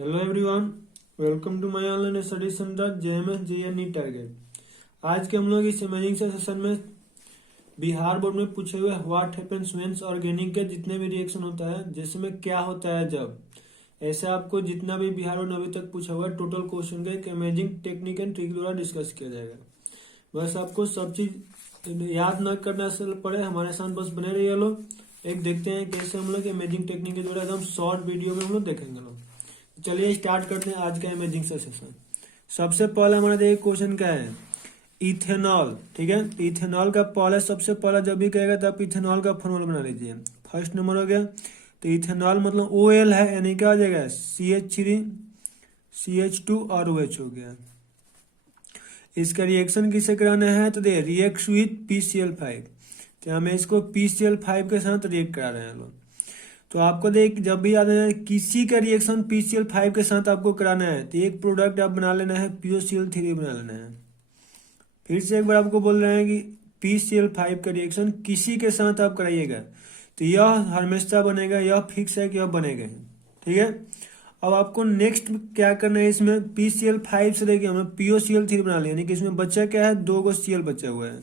Hello everyone, welcome to my online study centre JMS GNE target. आज के हम लोग इस इमेजिंग से सेशन में बिहार बोर्ड में पूछे हुए व्हाट हैपेंस व्हेन ऑर्गेनिक के जितने भी रिएक्शन होता है जिसमें क्या होता है जब, ऐसे आपको जितना भी बिहार बोर्ड ने अभी तक पूछा हुआ है टोटल क्वेश्चन का एक इमेजिंग टेक्निक एंड ट्रिक द्वारा डिस्कस किया जाएगा। बस आपको सब चीज याद न करना से पड़े, हमारे साथ बस बने रहिए लोग। एक देखते हैं कैसे हम लोग इमेजिंग टेक्निक के द्वारा एकदम शॉर्ट वीडियो में हम लोग देखेंगे लोग। चलिए स्टार्ट करते हैं आज का इमेजिंग सेशन। सबसे पहले हमारा देखिए क्वेश्चन क्या है, इथेनॉल। ठीक है, इथेनॉल का पहले सबसे पहला जब भी कहेगा तो आप इथेनॉल का फॉर्मूला बना लीजिए। फर्स्ट नंबर हो गया, तो इथेनॉल मतलब ओ एल है, यानी क्या हो जाएगा CH3 CH2 और OH हो गया। इसका रिएक्शन किसे कराना है, तो देखिए रिएक्ट विथ PCl5, तो हमें इसको PCl5 के साथ रिएक्ट करा रहे हैं लोग। तो आपको देख जब भी याद है किसी का रिएक्शन PCl5 के साथ आपको कराना है तो एक प्रोडक्ट आप बना लेना है POCl3 बना लेना है। फिर से एक बार आपको बोल रहे हैं कि PCl5 का रिएक्शन किसी के साथ आप कराइएगा तो यह हमेशा बनेगा, यह फिक्स है कि यह बनेगा। ठीक है, अब आपको नेक्स्ट क्या करना है, इसमें PCl5 से देखिए हमें POCl3 बना लिया, यानी कि इसमें बच्चा क्या है, 2 गो Cl बचा हुआ है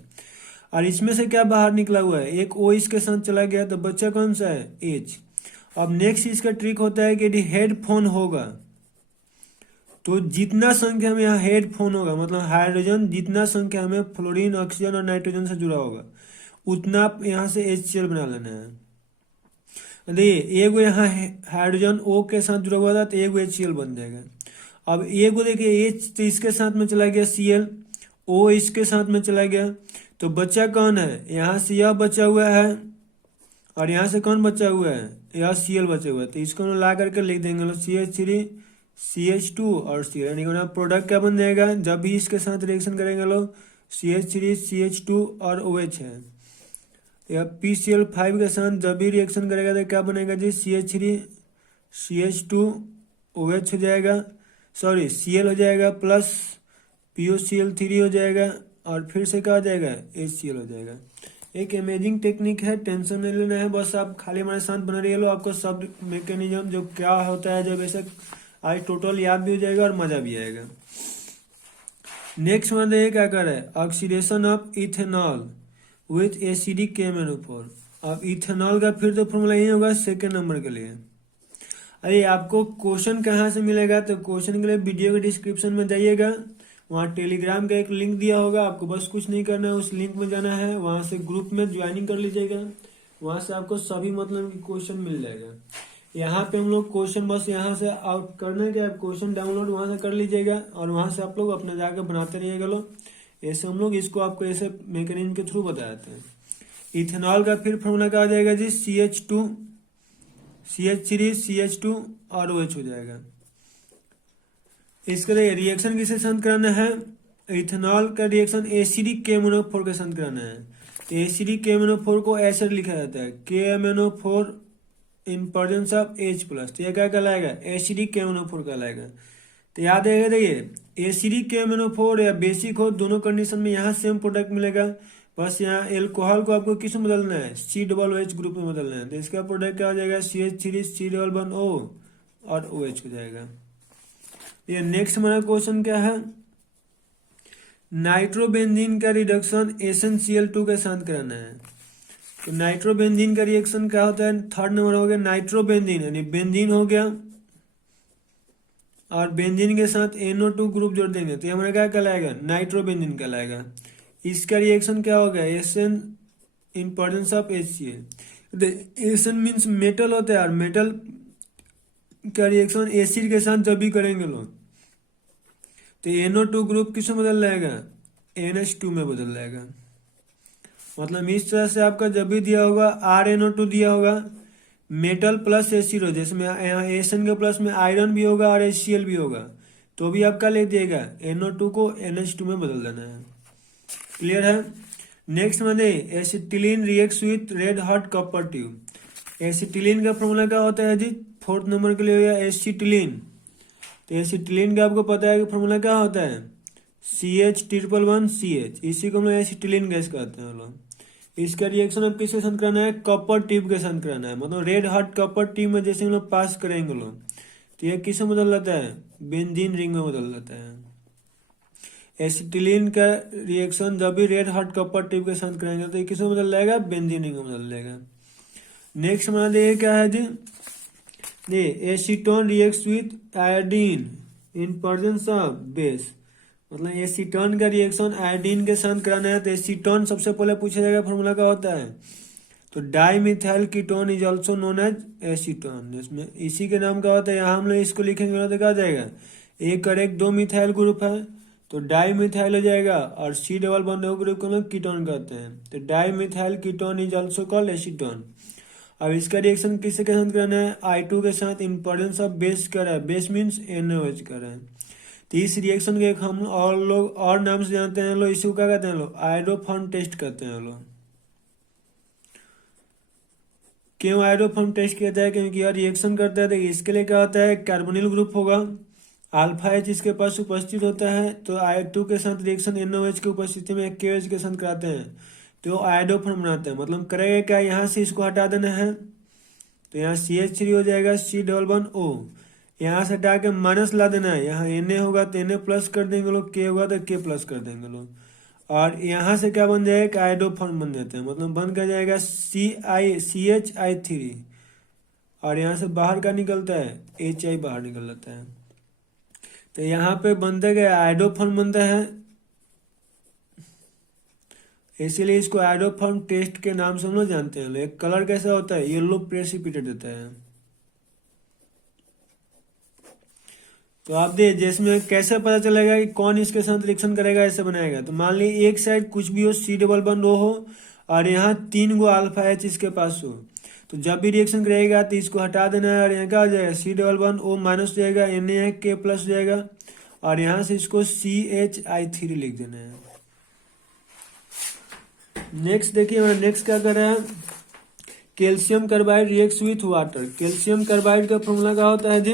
और इसमें से क्या बाहर निकला हुआ है, एक O इसके साथ चला गया तो बच्चा कौन सा है, H। अब नेक्स्ट इसका ट्रिक होता है कि यदि हेडफोन होगा तो जितना संख्या में यहाँ हेडफोन होगा मतलब हाइड्रोजन जितना संख्या में फ्लोरीन ऑक्सीजन और नाइट्रोजन से जुड़ा होगा उतना आप यहाँ से HCl बना लेना है। देखिए एगो यहाँ हाइड्रोजन O के साथ जुड़ा हुआ था तो एगो HCl बन जाएगा। अब एगो देखिए H तो इसके साथ में चला गया Cl, O इसके साथ में चला गया तो बच्चा कौन है, यहाँ से यह बचा हुआ है और यहाँ से कौन बचा हुआ है, यह Cl बचा हुआ है। तो इसको हम ला करके लिख देंगे लोग CH3 CH2 और Cl, यानी कि प्रोडक्ट क्या बन जाएगा, जब भी इसके साथ रिएक्शन करेंगे लोग CH3 CH2 और OH है। या PCl5 के साथ जब भी रिएक्शन करेगा तो क्या बनेगा जी, CH3 CH2 OH हो जाएगा, सॉरी Cl हो जाएगा प्लस POCl3 हो जाएगा और फिर से क्या हो जाएगा, HCl हो जाएगा। एक इमेजिंग टेक्निक है, टेंशन नहीं लेना है, बस आप खाली हमारे साथ बने रहिए लो। आपको सब मैकेनिज्म जो क्या होता है जब ऐसे आज टोटल याद भी हो जाएगा और मजा भी आएगा। नेक्स्ट में देखिए क्या कर रहा है, oxidation of ethanol with acidic KMnO4। अब इथेनॉल का फिर तो फॉर्मूला यही होगा सेकेंड नंबर के लिए। अरे आपको क्वेश्चन कहाँ से मिलेगा, तो क्वेश्चन के लिए वीडियो के डिस्क्रिप्शन में जाइएगा, वहाँ टेलीग्राम का एक लिंक दिया होगा, आपको बस कुछ नहीं करना है, उस लिंक में जाना है, वहाँ से ग्रुप में ज्वाइनिंग कर लीजिएगा, वहाँ से आपको सभी मतलब कि क्वेश्चन मिल जाएगा। यहाँ पे हम लोग क्वेश्चन बस यहाँ से आउट करने के, आप क्वेश्चन डाउनलोड वहाँ से कर लीजिएगा और वहाँ से आप लोग अपने जाकर बनाते रहिएगा लोग। ऐसे हम लोग इसको आपको ऐसे मैकेनिज्म के थ्रू बताते हैं। इथेनॉल का फिर फॉर्मूला क्या आ जाएगा जी, CH2 CH3 CH2 और OH हो जाएगा। इसका रिएक्शन किसके साथ कराना है, इथेनॉल का रिएक्शन एसिडिक KMnO4 के साथ कराना है। एसिडिक KMnO4 को ऐसे लिखा जाता है KMnO4 in presence of H plus, तो यह क्या कहलाएगा, एसिडिक KMnO4 कहलाएगा। तो याद रखेगा, देखिए एसिडिक KMnO4 या बेसिक हो, दोनों कंडीशन में यहाँ सेम प्रोडक्ट मिलेगा, बस यहाँ एल्कोहल को आपको किस में बदलना है, COOH ग्रुप में बदलना है। तो इसका प्रोडक्ट क्या हो जाएगा, CH3 C11O और OH हो जाएगा। ये नेक्स्ट हमारा क्वेश्चन क्या है, नाइट्रोबेंजीन का रिडक्शन SnCl2 के साथ कराना है। तो नाइट्रोबेंजीन का रिएक्शन क्या होता है, थर्ड नंबर हो गया नाइट्रोबेंजीन, यानी बेंजीन हो गया और बेंजीन के साथ NO2 ग्रुप जोड़ देंगे तो हमारा क्या कहलाएगा, नाइट्रोबेंजीन कहलाएगा। इसका रिएक्शन क्या होगा, SN in presence of HCl। SN means metal होता है और मेटल का रिएक्शन एसिड के साथ जब भी करेंगे लोग तो NO2 ग्रुप किस में बदल जाएगा, NH2 में बदल जाएगा। मतलब इस तरह से आपका जब भी दिया होगा RnO2 दिया होगा मेटल प्लस एसिड हो, जिसमें यहाँ SN के प्लस में आयरन भी होगा और HCl भी होगा, तो भी आपका ले दिएगा NO2 को NH2 में बदल देना है। क्लियर है। नेक्स्ट में acetylene reacts with red hot copper tube. Acetylene का फॉर्मूला क्या होता है जी, फोर्थ नंबर के लिए हो गया एसिटिलीन। तो एसिटिलीन का आपको पता है कि फॉर्मूला क्या होता है, CH111CH, इसी को हम लोग एसिटिलीन गैस कहते हैं लोग। इसका रिएक्शन अब किसके साथ कराना है, कॉपर ट्यूब के साथ कराना है, मतलब रेड हॉट कॉपर ट्यूब में जैसे हम लोग पास करेंगे लोग तो यह किस में बदल जाता है, बेंजीन रिंग में बदल जाता है। एसिटिलीन का रिएक्शन जब भी रेड हॉट कॉपर टिप के साथ करेंगे तो ये किस में बदल जाएगा, बेंजीन रिंग में बदल जाएगा। नेक्स्ट हमारा देखिए क्या है जी, acetone reacts with iodine in presence of base. मतलब एसीटोन का रिएक्शन आयोडीन के साथ कराना है तो एसीटोन सबसे पहले पूछा जाएगा, फॉर्मूला क्या होता है, तो dimethyl ketone is also known as acetone. जिसमें इसी के नाम का होता है, यहाँ हम लोग इसको लिखेंगे तो क्या जाएगा, एक और एक 2 मिथाइल ग्रुप है तो डाई मिथाइल हो जाएगा, और सी डबल बॉन्ड ग्रुप को लोग कीटोन कहते हैं, तो di methyl ketone is also called acetone. अब इसका रिएक्शन किसके साथ करना है, I2 के साथ इंपॉर्टेंस ऑफ बेस कर रहा है, बेस मीन्स NaOH कर रहा है। तो इस रिएक्शन के हम और लोग और नाम से जानते हैं लोग, इसी को क्या कहते हैं लोग, आयोडोफॉर्म टेस्ट कहते हैं लोग। क्यों आयोडोफॉर्म टेस्ट कहता है, क्योंकि यह रिएक्शन करता है तो इसके लिए क्या होता है, कार्बोनिल ग्रुप होगा, अल्फा H इसके पास उपस्थित होता है, तो I2 के साथ रिएक्शन NaOH की उपस्थिति में KOH के साथ कराते हैं तो आयोडोफॉर्म बनाते हैं। मतलब करेगा क्या, यहाँ से इसको हटा देना है तो यहाँ CH3 हो जाएगा, C डबल बॉन्ड O, यहाँ से हटा के माइनस ला देना है, यहाँ Na होगा तो Na प्लस कर देंगे लोग, K होगा तो K प्लस कर देंगे लोग, और यहाँ से क्या बन जाएगा, आयोडोफॉर्म बन जाते हैं। मतलब बन कर जाएगा CHI3, और यहाँ से बाहर का निकलता है HI बाहर निकल जाता है, तो यहाँ पे बनते गए आयोडोफॉर्म बनता है, इसीलिए इसको आयोडोफॉर्म टेस्ट के नाम से हम लोग जानते हैं। एक कलर कैसा होता है, येलो प्रेसिपिटेट देता है। तो आप देखिए जिसमें कैसे पता चलेगा कि कौन इसके साथ रिएक्शन करेगा, ऐसे बनाएगा। तो मान लीजिए एक साइड कुछ भी हो, C डबल बॉन्ड O हो, और यहाँ 3 गो अल्फा H इसके पास हो, तो जब भी रिएक्शन करेगा तो इसको हटा देना है, और यहाँ क्या हो जाएगा, C double bond O minus हो जाएगा, Na K प्लस हो जाएगा, और यहाँ से इसको CHI3 लिख देना है। नेक्स्ट देखिए हमारा नेक्स्ट क्या कर रहा है, calcium carbide reacts with water. Calcium carbide का फॉर्मूला क्या होता है जी,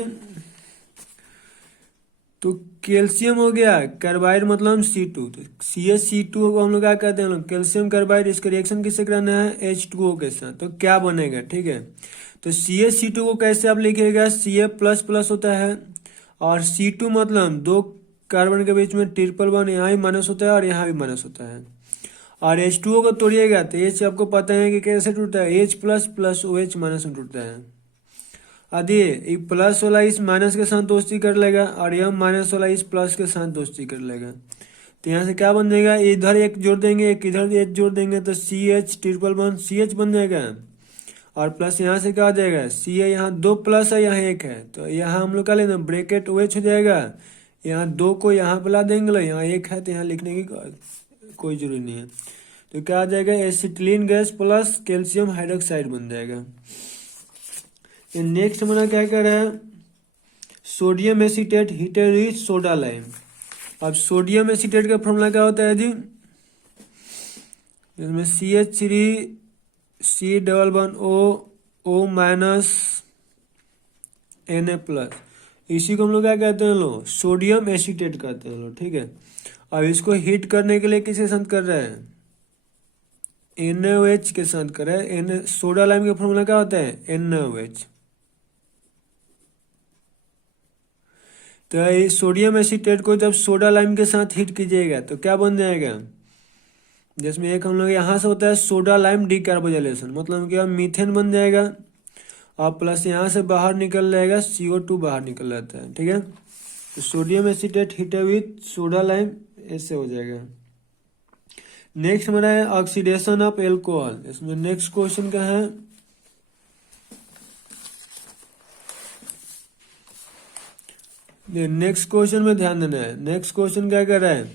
तो कैल्शियम हो गया, कार्बाइड मतलब C2, तो CH2 को हम लोग क्या कहते हैं, कैल्शियम कार्बाइड। इसका रिएक्शन किससे कराना है, H2O के साथ, तो क्या बनेगा, ठीक है। तो CH2 को कैसे आप लिखिएगा, Ca प्लस प्लस होता है, और C2 मतलब 2 कार्बन के बीच में ट्रिपल बॉन्ड, यहाँ भी माइनस होता है और यहाँ भी माइनस होता है। और H2O को तोड़िएगा तो H आपको पता है कि कैसे टूटता है, H plus plus OH minus में टूटता है। आदि ये प्लस वाला इस माइनस के साथ दोस्ती कर लेगा, और यह माइनस वाला इस प्लस के साथ दोस्ती कर लेगा, तो यहाँ से क्या बन जाएगा, इधर एक जोड़ देंगे, एक इधर एक जोड़ देंगे, तो CH ट्रिपल बॉन्ड CH बन जाएगा, और प्लस यहाँ से क्या हो जाएगा, Ca यहाँ 2 प्लस है, यहाँ 1 है, तो यहाँ हम लोग क्या लेना, ब्रैकेट OH हो जाएगा, यहाँ 2 को यहाँ पे ला देंगे, यहाँ 1 है तो यहाँ लिखने की कोई जरूरी नहीं है, तो क्या आ जाएगा, acetylene gas plus calcium hydroxide बन जाएगा। नेक्स्ट हमारा क्या कर रहा है, sodium acetate heated with soda lime. अब सोडियम एसीटेट का फॉर्मूला क्या होता है जी, इसमें CH3 C double bond O minus Na plus, इसी को हम लोग क्या कहते हैं लोग, सोडियम एसीटेट कहते हैं लोग, ठीक है। अब इसको हीट करने के लिए किसके साथ कर रहे हैं, NaOH के साथ कर रहे हैं। सोडा लाइम का फॉर्मूला क्या होता है, NaOH। तो इस सोडियम एसीटेट को जब सोडा लाइम के साथ हीट कीजिएगा तो क्या बन जाएगा, जिसमें एक हम लोग यहाँ से होता है सोडा लाइम डिकार्बोजाइलेशन, मतलब क्या मीथेन बन जाएगा, और प्लस यहाँ से बाहर निकल जाएगा CO2 बाहर निकल जाता है, ठीक है। तो sodium acetate heated with soda lime ऐसे हो जाएगा। नेक्स्ट हमारा है ऑक्सीडेशन ऑफ एल्कोहल। इसमें नेक्स्ट क्वेश्चन क्या है, नेक्स्ट क्वेश्चन में ध्यान देना है। नेक्स्ट क्वेश्चन क्या कर रहा है,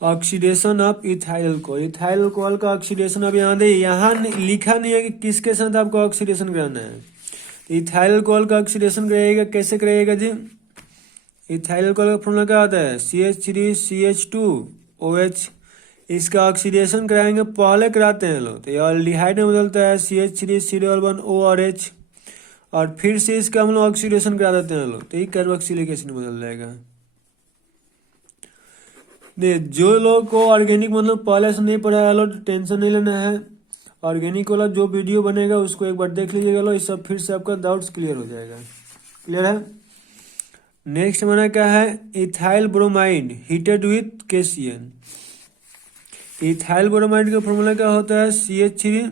oxidation of ethyl alcohol. Ethyl alcohol का ऑक्सीडेशन, अब यहाँ दे, यहाँ लिखा नहीं है कि किसके साथ आपको ऑक्सीडेशन कराना है। इथाइल अल्कोहल का ऑक्सीडेशन कराइएगा, कैसे कराइएगा जी, इथाइल अल्कोहल का फॉर्मूला क्या होता है, CH3 CH2OH। इसका ऑक्सीडेशन कराएंगे, पहले कराते हैं लोग, तो ये एल्डिहाइड में बदलता है, CH3 C double bond O और H, और फिर से इसका हम लोग ऑक्सीडेशन करा देते हैं लोग, तो ये कार्बोक्सिलिक एसिड में बदल जाएगा। जो लोग को ऑर्गेनिक मतलब पहले से नहीं पढ़ा है लोग, टेंशन नहीं लेना है। ऑर्गेनिक वाला जो वीडियो बनेगा उसको एक बार देख लीजिएगा लोग, इस सब फिर से आपका डाउट्स क्लियर हो जाएगा। क्लियर है। नेक्स्ट हमारा क्या है, ethyl bromide heated with KCN। Ethyl bromide का फॉर्मूला क्या होता है, CH3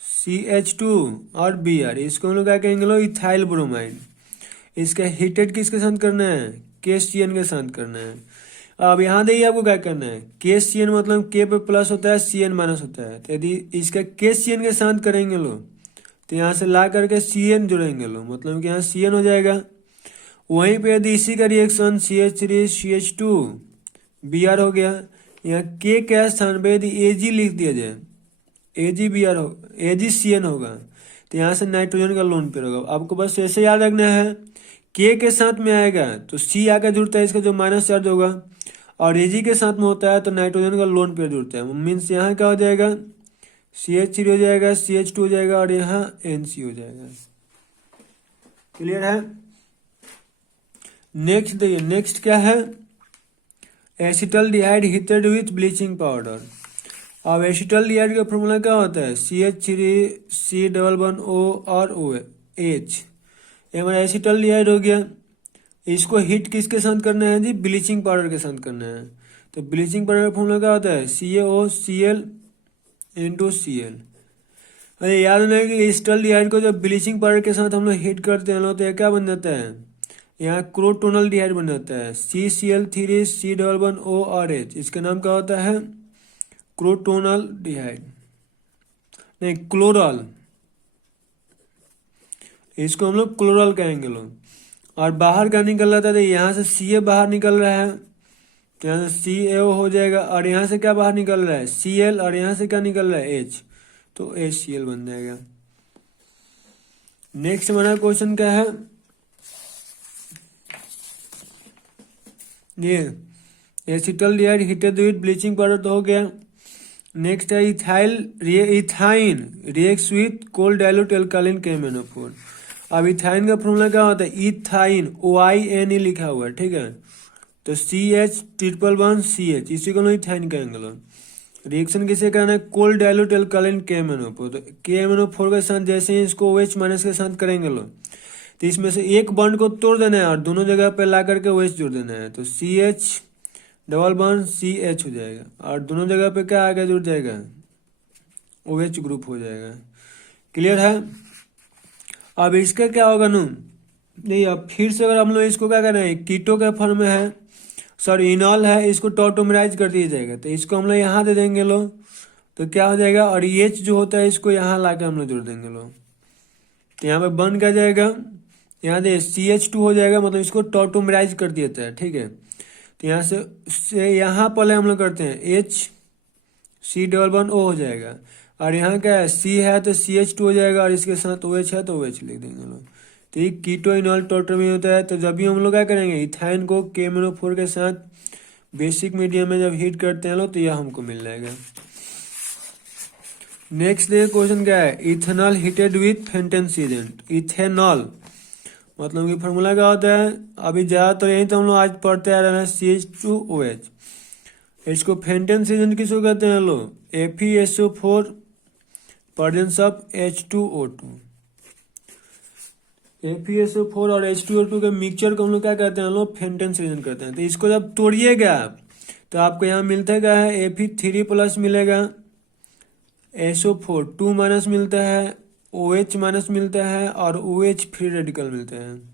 CH2 और Br, इसको हम लोग क्या कहेंगे लो, इथाइल ब्रोमाइड। इसका हीटेड किसके साथ करना है, KCN के साथ करना है। अब यहाँ देखिए आपको क्या करना है, KCN मतलब K पे प्लस होता है, CN माइनस होता है। तो यदि इसका KCN के साथ करेंगे लो तो यहाँ से ला करके CN जुड़ेंगे लो, मतलब कि यहाँ CN हो जाएगा। वहीं पे यदि इसी का रिएक्शन CH3 CH2 Br हो गया, यहाँ K के स्थान पे यदि Ag लिख दिया जाए, AgBr हो, AgCN होगा, तो यहाँ से नाइट्रोजन का लोन पेयर होगा। आपको बस ऐसे याद रखना है, के साथ में आएगा तो C आकर जुड़ता है, इसका जो माइनस चार्ज होगा, और Ag के साथ में होता है तो नाइट्रोजन का लोन पेयर जुड़ता है। मीन्स यहाँ क्या हो जाएगा, CH3 हो जाएगा, CH2 हो जाएगा, और यहाँ NC हो जाएगा। क्लियर है। नेक्स्ट देखिए, नेक्स्ट क्या है, acetaldehyde heated with bleaching powder. अब एसिटल्डिहाइड का फॉर्मूला क्या होता है, CH3C11O और OH, ये हमारा एसिटल्डिहाइड हो गया। इसको हीट किसके साथ करना है जी, ब्लीचिंग पाउडर के साथ करना है। तो ब्लीचिंग पाउडर का फॉर्मूला क्या होता है, CaOCl × Cl। अरे याद रखना है कि एसिटल्डिहाइड को जब ब्लीचिंग पाउडर के साथ हम लोग हीट करते हैं तो यह क्या बन जाता है, यहाँ क्रोटोनल डिहाइड बन जाता है, CCl3C11O और H। इसका नाम क्या होता है, क्रोटोनल डिहाइड, नहीं क्लोरल, इसको हम लोग क्लोरल कहेंगे लोग। और बाहर क्या निकल रहा था, यहाँ से Ca बाहर निकल रहा है, तो यहाँ से CaO हो जाएगा, और यहाँ से क्या बाहर निकल रहा है, Cl, और यहाँ से क्या निकल रहा है, H, तो HCl बन जाएगा। नेक्स्ट हमारा क्वेश्चन क्या है, ये acetaldehyde heated with bleaching powder तो हो गया। नेक्स्ट है ethyne reacts with cold dilute alkaline KMnO4। अब इथाइन का फॉर्मूला क्या होता है, इथाइन OINE लिखा हुआ है, ठीक है। तो CH111CH, इसी को इथाइन कहेंगे लोग। रिएक्शन किसे करना है, कोल्ड डाइल्यूट एल्कालाइन KMnO4। तो KMnO4 के साथ जैसे ही इसको OH माइनस के साथ करेंगे लोग, तो इसमें से एक बॉन्ड को तोड़ देना है और दोनों जगह पे ला करके OH जोड़ देना है, तो CH CH हो जाएगा, और दोनों जगह पे क्या आगे जुड़ जाएगा, OH ग्रुप हो जाएगा। क्लियर है। अब इसका क्या होगा नू, नहीं अब फिर से अगर हम लोग इसको क्या करें, कीटो के फॉर्म में है, सॉरी इनॉल है, इसको टॉटोमराइज कर दिया जाएगा, तो इसको हम लोग यहाँ दे देंगे लोग, तो क्या हो जाएगा, और H जो होता है इसको यहाँ ला के हम लोग जोड़ देंगे लोग, तो यहाँ पे बन क्या जाएगा, यहाँ दे CH2 हो जाएगा, मतलब इसको टॉटोमराइज कर दिया जाता है, ठीक है। तो यहाँ से यहाँ पहले हम लोग करते हैं HC11O हो जाएगा, और यहाँ क्या है, C है तो CH2 हो जाएगा, और इसके साथ OH है तो OH लिख देंगे लोग। तो ये कीटो इनॉल टॉटोमी होता है। तो जब भी हम लोग क्या करेंगे, इथाइन को KMnO4 के साथ बेसिक मीडियम में जब हीट करते हैं लोग, तो यह हमको मिल जाएगा। नेक्स्ट देखिए क्वेश्चन क्या है, ethanol heated with Fenton's agent. Ethanol मतलब कि फॉर्मूला क्या होता है, अभी ज्यादातर यही तो हम लोग आज पढ़ते आ रहे हैं, CH2OH। इसको फेंटेंस एजेंट किसको कहते हैं लोग, FeSO4 presence of H2O2। FeSO4 और H2O2 के मिक्सचर को हम लोग क्या कहते हैं लोग, फेंटेंस एजेंट कहते हैं। तो इसको जब तोड़िएगा आप तो आपको यहाँ मिलता है क्या है, Fe3+ मिलेगा, SO4 2 माइनस मिलता है, OH माइनस मिलता है, और OH फ्री रेडिकल मिलते हैं।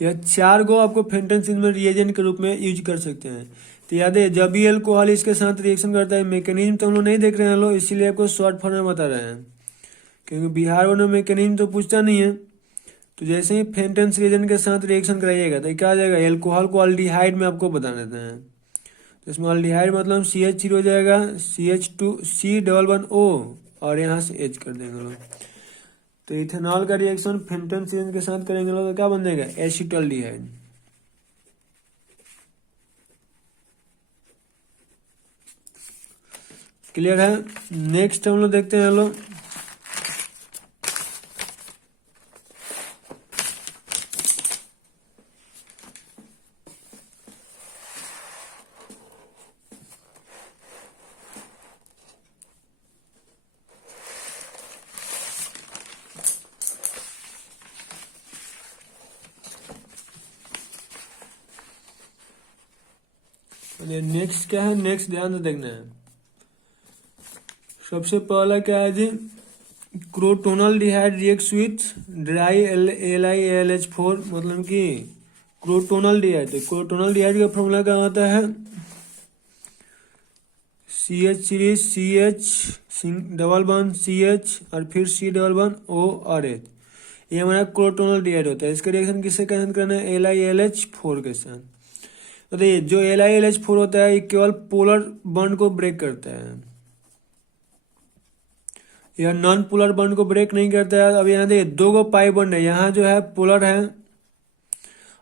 यह चार को आपको फेंटेंस में रिएजेंट के रूप में यूज कर सकते हैं। तो याद है, जब भी अल्कोहल इसके साथ रिएक्शन करता है, मैकेनिज्म तो हम लोग नहीं देख रहे हैं लोग, इसीलिए आपको शॉर्ट फॉर्म में बता रहे हैं, क्योंकि बिहार वालों में मैकेनिज्म तो पूछता नहीं है। तो जैसे ही फेंटेंस रिएजेंट के साथ रिएक्शन कराइएगा तो क्या आ जाएगा, एल्कोहल को अल्डिहाइड में आपको बता देते हैं। तो इसमें अल्डिहाइड मतलब CH3 हो जाएगा, CH2C11O, और यहाँ से H कर देंगे लोग। तो इथेनॉल का रिएक्शन फेंटेंस रिएजेंट के साथ करेंगे लोग तो क्या बन जाएगा, एसिटल्डिहाइड। क्लियर है। नेक्स्ट हम लोग देखते हैं लोग, नेक्स्ट क्या है, नेक्स्ट ध्यान से देखना है। सबसे पहला क्या है जी, क्रोटोनल डिहाइड रिएक्ट्स विथ ड्राई LiAlH4, मतलब कि क्रोटोनल डिहाइड। क्रोटोनल डिहाइड का फॉर्मूला क्या होता है, CH3 CH double bond CH और फिर C डबल बॉन्ड ORH, ये हमारा क्रोटोनल डिहाइड होता है। इसका रिएक्शन किससे साथ करना है, LiLH4 के साथ। तो देखिए जो LiLH4 होता है ये केवल पोलर बॉन्ड को ब्रेक करता है, यह नॉन पोलर बॉन्ड को ब्रेक नहीं करता है। अब यहाँ देखिए दो गो पाई बॉन्ड है, यहाँ जो है पोलर है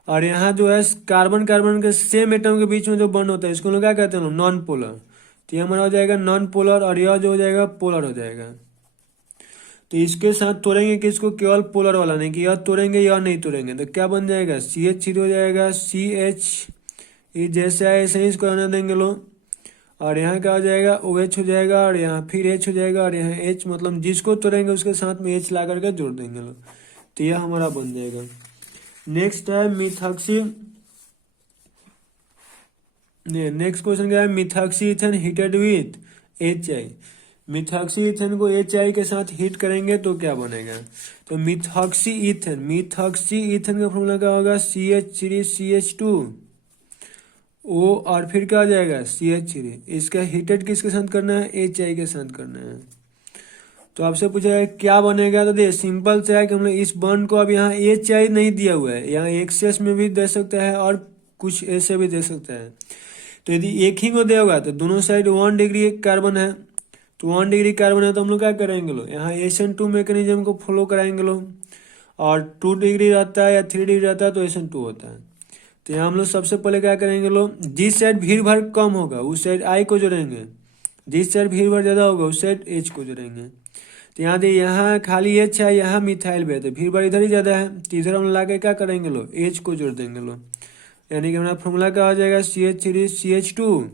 और यहाँ जो है कार्बन कार्बन के सेम एटम के बीच में जो बॉन्ड होता है इसको लोग क्या कहते हैं, नॉन पोलर। तो ये हमारा हो जाएगा नॉन पोलर और यह जो हो जाएगा पोलर हो जाएगा। तो इसके साथ तोड़ेंगे किसको, केवल पोलर वाला, नहीं कि यह तोड़ेंगे यह नहीं तोड़ेंगे। तो क्या बन जाएगा, CH3 हो जाएगा, CH ये जैसे आए ऐसे ही इसको रहने देंगे लोग, और यहाँ क्या हो जाएगा, OH हो जाएगा और यहाँ फिर H हो जाएगा और यहाँ H, मतलब जिसको तोड़ेंगे उसके साथ में H ला करके जोड़ देंगे लोग, तो यह हमारा बन जाएगा। नेक्स्ट है मिथॉक्सी, नेक्स्ट क्वेश्चन क्या है, methoxy ethane heated with HI। Methoxy ethane को HI के साथ हीट करेंगे तो क्या बनेगा, तो मिथॉक्सी इथेन का फॉर्मूला क्या होगा, CH3 CH2 O और फिर क्या आ जाएगा CH3। इसका हीटेड किसके साथ करना है, HI के साथ करना है। तो आपसे पूछा क्या बनेगा, तो देखिए सिंपल से है कि हम लोग इस बॉन्ड को, अब यहाँ HI नहीं दिया हुआ है, यहाँ एक्सेस में भी दे सकता है और कुछ ऐसे भी दे सकता है। तो यदि एक ही को देगा तो दोनों साइड 1 डिग्री कार्बन है, तो 1 डिग्री कार्बन है तो हम लोग क्या करेंगे लोग, यहाँ SN2 मैकेनिज्म को फॉलो कराएंगे लोग, और 2 डिग्री रहता है या 3 डिग्री रहता है तो SN2 होता है। तो यहाँ हम लोग सबसे पहले क्या करेंगे लोग, जिस साइड भीड़ भाड़ कम होगा उस साइड I को जोड़ेंगे, जिस साइड भीड़ भाड़ ज्यादा होगा उस साइड H को जोड़ेंगे। तो यहाँ देखिए यहाँ खाली H है, यहाँ मिथाइल भी है, तो भीड़ भाड़ इधर ही ज्यादा है, तो इधर हम ला के क्या करेंगे लोग, H को जोड़ देंगे लोग। यानी कि हमारा फॉर्मूला क्या हो जाएगा, CH3 CH2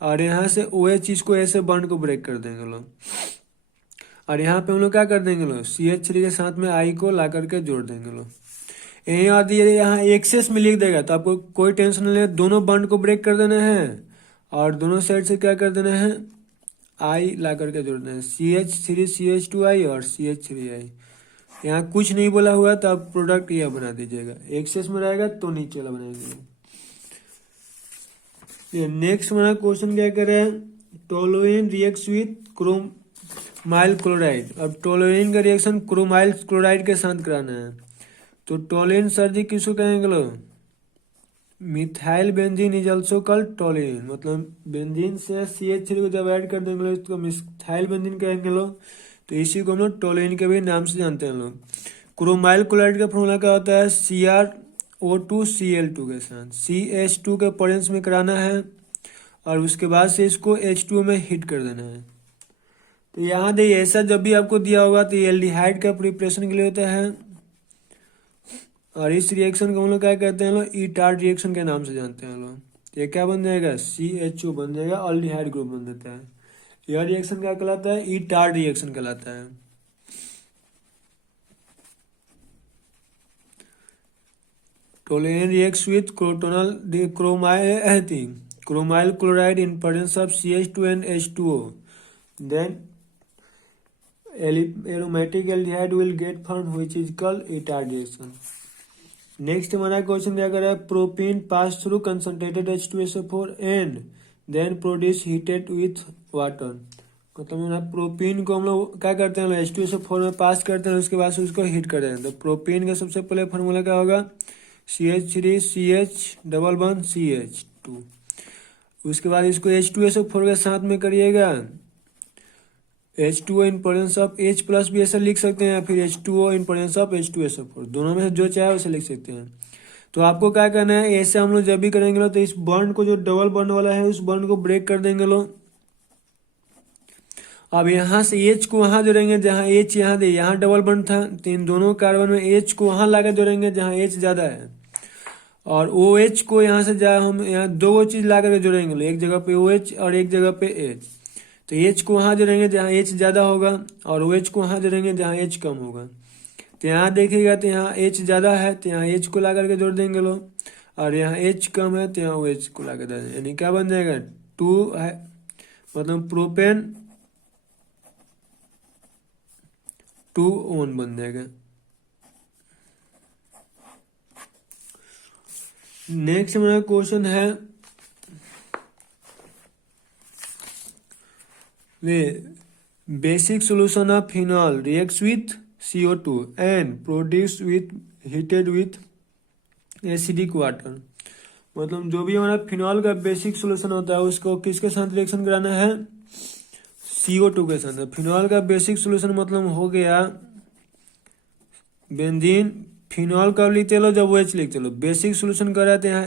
और यहाँ से OH, इसको ऐसे बॉन्ड को ब्रेक कर देंगे लोग, और यहाँ पे हम लोग क्या कर देंगे लोग, CH3 के साथ में I को ला करके जोड़ देंगे लोग। यही आदि यहाँ एक्सेस में लिख देगा तो आपको कोई टेंशन नहीं है, दोनों बॉन्ड को ब्रेक कर देना है और दोनों साइड से क्या कर देना है, I ला करके जोड़ देना है, CH3 CH2I और CH3I। यहाँ कुछ नहीं बोला हुआ तो आप प्रोडक्ट यह बना दीजिएगा, एक्सेस में रहेगा तो नीचे वाला बनाएंगे। नेक्स्ट हमारा क्वेश्चन क्या कर रहे हैं, toluene reacts with chromyl chloride. अब टोलुइन का रिएक्शन क्रोमाइल क्लोराइड के साथ कराना है, तो टोलुइन सर जी किसको कहेंगे लोग, methyl benzene is also called toluene, मतलब बेंजीन से CH3 को जब ऐड कर देंगे लोग इसको मिथाइल बेंजीन कहेंगे लोग, तो इसी को हम लोग टोलुइन के भी नाम से जानते हैं लोग। क्रोमाइल क्लोराइड का फॉर्मूला क्या होता है, CrO2Cl2 के साथ CH2 के प्रेजेंस में कराना है और उसके बाद से इसको H2 में हीट कर देना है। तो यहाँ देखिए ऐसा जब भी आपको दिया होगा तो ये एल्डिहाइड का प्रिपरेशन के लिए होता है, और इस रिएक्शन को हम लोग क्या कहते हैं लोग, ई-टार्ड रिएक्शन के नाम से जानते हैं लोग। ये क्या बन जाएगा, CHO बन जाएगा, एल्डिहाइड ग्रुप बन जाता है। यह रिएक्शन क्या कहलाता है, ई-टार्ड रिएक्शन कहलाता है। Toluene reacts with chromyl chloride in presence of CH2 and H2O, then aromatic aldehyde will get formed which is called Etard reaction. Next हमारा क्वेश्चन क्या कर रहा है, propene pass through concentrated H2SO4 and then produce heated with water. मतलब propene को हम लोग क्या करते हैं, H2SO4 में पास करते हैं, उसके बाद से उसको हीट करते हैं। तो प्रोपीन का सबसे पहले फॉर्मूला क्या होगा, CH3 CH double bond CH2, उसके बाद इसको H2SO4 के साथ में करिएगा, H2O in presence of H plus भी ऐसा लिख सकते हैं, या फिर H2O in presence of H2SO4, दोनों में से जो चाहे उसे लिख सकते हैं। तो आपको क्या करना है, ऐसे हम लोग जब भी करेंगे लो तो इस बॉन्ड को जो डबल बॉन्ड वाला है उस बॉन्ड को ब्रेक कर देंगे लो। अब यहाँ से H को वहां जोड़ेंगे जहां H यहाँ दे, यहाँ डबल बॉन्ड था, तो इन दोनों कार्बन में H को वहां लाकर जोड़ेंगे जहां H ज्यादा है, और OH को यहाँ से हम यहाँ दो चीज ला करके जोड़ेंगे, एक जगह पे OH और एक जगह पे H। तो H को वहां जोड़ेंगे जहाँ H ज्यादा होगा और OH को वहां जोड़ेंगे जहाँ H कम होगा। तो यहाँ देखिएगा तो यहाँ H ज्यादा है तो यहाँ H को ला करके जोड़ देंगे लोग, और यहाँ H कम है तो यहाँ OH को ला के दे दें, यानी क्या बन जाएगा 2 है, मतलब प्रोपेन 2 ओन बन जाएगा। नेक्स्ट हमारा क्वेश्चन है basic solution of phenol reacts with CO2 and produce with heated with acidic water. मतलब जो भी हमारा फिनॉल का बेसिक सोल्यूशन होता है उसको किसके साथ रिएक्शन कराना है, CO2 के साथ। फिनॉल का बेसिक सोल्यूशन मतलब हो गया बेंजीन, फिनॉल कब लिखते लो जब OH लिखते लो, बेसिक सोल्यूशन कर रहे थे यहाँ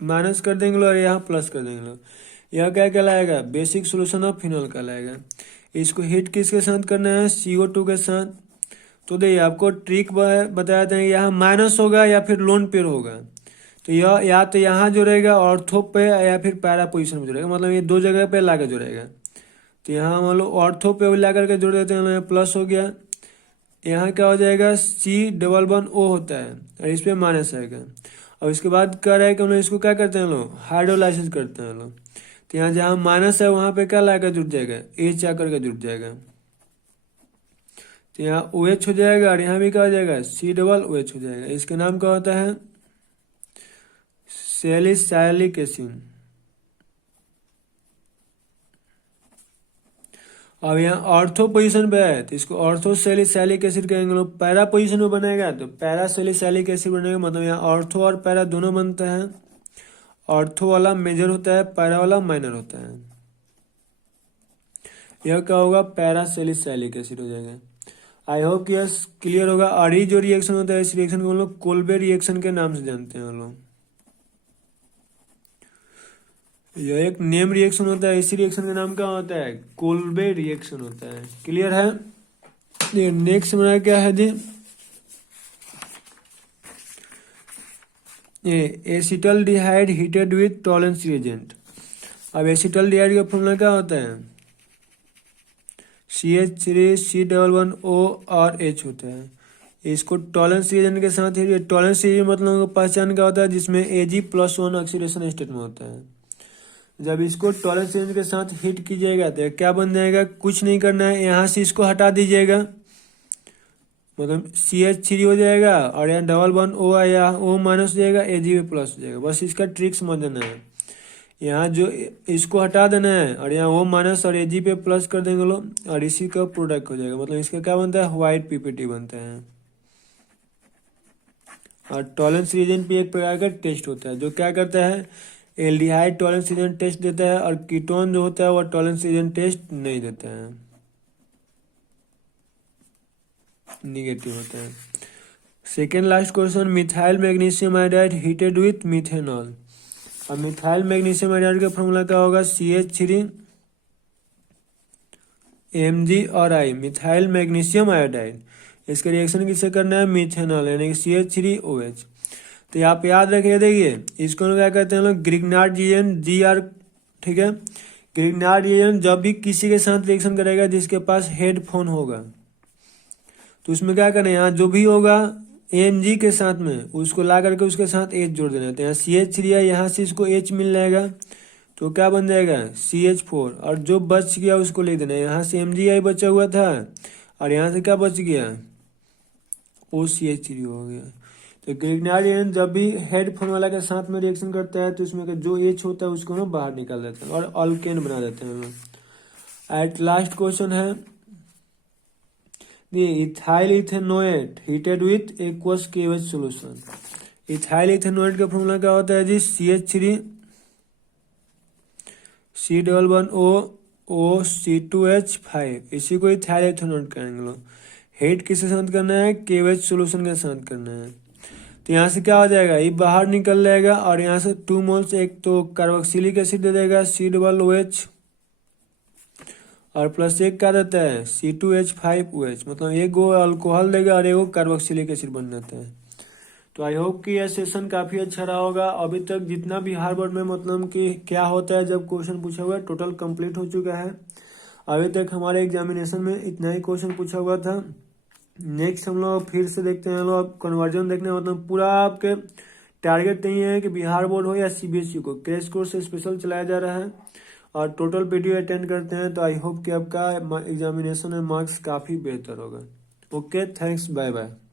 माइनस कर देंगे लो और यहाँ प्लस कर देंगे लो, यह क्या कहलाएगा बेसिक सोल्यूशन ऑफ फिनॉल कहलाएगा। इसको हिट किसके साथ करना है, CO2 के साथ। तो देखिए आपको ट्रिक बताया था यहाँ माइनस होगा या फिर लोन पेयर होगा, तो यह या तो यहाँ जुड़ेगा ऑर्थो पे या फिर पैरा पोजिशन में जुड़ेगा, मतलब ये दो जगह पे ला के जुड़ेगा। तो यहाँ मान लो ऑर्थो पे ला करके जोड़ देते हैं, प्लस हो गया, यहाँ क्या हो जाएगा C11O होता है और इस पर माइनस आएगा। और इसके बाद क्या रहा है कि हम लोग इसको क्या करते हैं लोग हाइड्रोलाइसिस करते हैं लोग, तो यहाँ जहाँ माइनस है वहाँ पे क्या ला कर जुड़ जाएगा H आकर के जुड़ जाएगा, तो यहाँ OH हो जाएगा और यहाँ भी क्या हो जाएगा C OH हो जाएगा। इसका नाम क्या होता है सैलिसाइलिक एसिड। अब यहाँ ऑर्थो पोजीशन पे है तो इसको ऑर्थो सैलिसाइलिक एसिड कहेंगे लोग। पैरा पोजीशन में बनेगा तो पैरा सैलिसाइलिक एसिड बनेगा, मतलब यहाँ ऑर्थो और पैरा दोनों बनता है। ऑर्थो वाला मेजर होता है, पैरा वाला माइनर होता है। यह क्या होगा पैरा सैलिसाइलिक एसिड हो जाएगा। आई होप यह क्लियर होगा। और ये जो रिएक्शन होता है इस रिएक्शन को हम लोग कोल्बे रिएक्शन के नाम से जानते हैं हम लोग। यह एक नेम रिएक्शन होता है, इसी रिएक्शन का नाम क्या होता है कोल्बे रिएक्शन होता है। क्लियर है। नेक्स्ट हमारा क्या है जी, acetaldehyde heated with Tollens reagent. अब एसिटल्डिहाइड का फॉर्मूला क्या होता है CH3 C11O और H होता है। इसको टॉलेंस रिएजेंट के साथ ही, टॉलेंस रिएजेंट मतलब पहचान क्या होता है जिसमें Ag+1 ऑक्सीडेशन स्टेट में होता है। जब इसको टॉलेंस रिएजेंट के साथ हीट कीजिएगा तो क्या बन जाएगा, कुछ नहीं करना है, यहाँ से इसको हटा दीजिएगा, मतलब CH3 हो जाएगा और यहाँ $1 O आया O माइनस हो जाएगा Ag प्लस हो जाएगा। बस इसका ट्रिक समझना है, यहाँ जो इसको हटा देना है और यहाँ O माइनस और Ag पे प्लस कर देंगे लोग और इसी का प्रोडक्ट हो जाएगा, मतलब इसका क्या बनता है व्हाइट PPT बनता है। और टॉलेंस रिएजेंट भी एक प्रकार का टेस्ट होता है जो क्या करता है एल्डिहाइड टॉलेंस रिएजेंट टेस्ट देता है और कीटोन जो होता है वह टॉलेंस रिएजेंट टेस्ट नहीं देता है, निगेटिव होता है। Second last question, methyl magnesium iodide heated with methanol. अब मिथाइल मैग्नीशियम आयोडाइड का फॉर्मूला क्या होगा CH3 Mg और I, मिथाइल मैग्नीशियम आयोडाइड। इसका रिएक्शन किससे करना है मिथेनॉल यानी कि CH3OH। तो आप याद रखिए, देखिए इसको क्या कहते हैं लोग ग्रिग्नार्ड रिएजेंट GR, ठीक है। ग्रिग्नार्ड रिएजेंट जब भी किसी के साथ रिएक्शन करेगा जिसके पास हेडफोन होगा तो उसमें क्या करना है यहाँ जो भी होगा Mg के साथ में उसको ला करके उसके साथ H जोड़ देना है। तो यहाँ CH3 है, यहाँ से इसको H मिल जाएगा तो क्या बन जाएगा CH4 और जो बच गया उसको लिख देना है। यहाँ से MgI बचा हुआ था और यहाँ से क्या बच गया OCH3 हो गया। तो ग्रिग्नार्ड रिएजेंट जब भी हेडफोन वाला के साथ में रिएक्शन करता है तो उसमें जो H होता है उसको हम बाहर निकाल देते हैं और अल्केन बना देते हैं। एट लास्ट क्वेश्चन है ethyl ethanoate heated with aqueous KOH solution. Ethyl ethanoate का फॉर्मूला क्या होता है जी CH3 C11O C2H5, इसी को इथाइल इथेनोएट कहेंगे लोग। हीट किसके साथ करना है KOH सोल्यूशन के साथ करना है। तो यहाँ से क्या हो जाएगा ये बाहर निकल जाएगा और यहाँ से 2 मोल्स एक तो कार्बोक्सिलिक एसिड दे देगा C OH और प्लस एक क्या देता है C2H5OH, मतलब एक गो अल्कोहल देगा और एक गो कार्बोक्सिलिक एसिड बन जाता है। तो आई होप कि यह सेशन काफी अच्छा रहा होगा। अभी तक जितना भी हार्वर्ड में मतलब कि क्या होता है जब क्वेश्चन पूछा हुआ है टोटल कंप्लीट हो चुका है। अभी तक हमारे एग्जामिनेशन में इतना ही क्वेश्चन पूछा हुआ था। नेक्स्ट हम लोग फिर से देखते हैं लोग कन्वर्जन देखने, मतलब पूरा आपके टारगेट नहीं है कि बिहार बोर्ड हो या सीबीएसई को, क्रैश कोर्स स्पेशल चलाया जा रहा है और टोटल पीटीओ अटेंड करते हैं तो आई होप कि आपका एग्जामिनेशन में मार्क्स काफ़ी बेहतर होगा। Okay, thanks, bye bye.